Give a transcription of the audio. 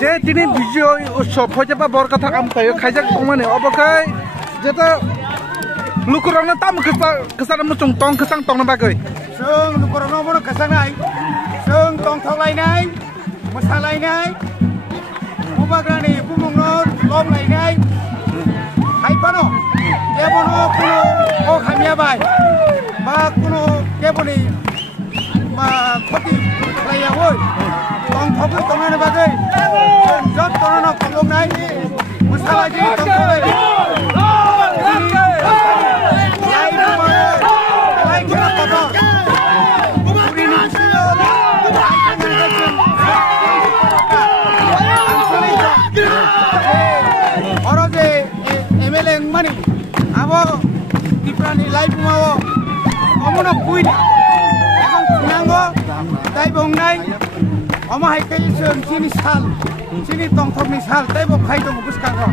जे दिनै बिजय उत्सव फैजाबा बरकथा आमथायो खायजाक दंमाने अबखाय जेता लुकुरावनो ताम गोसारनो तंग गोसां तंना बागै जों लुकुरावनो बनो गोसांनाय जों तंथलायनाय मोसालायनाय मुबाग्रानि बुमुंनो लमलायनाय खायफानो जेबनो कुनो अ खामियाबाय बा कुनो जेबनि मा खति खालायावै तंथबो तंनानै बागै जब तंनानो खलंनाय मोसालायनि तंथलाय money abo dipani live mau omono kuin ebong nango dai bong nai oma hai kai sini sal sini tong thok ni sal dai bo khai to buskang ro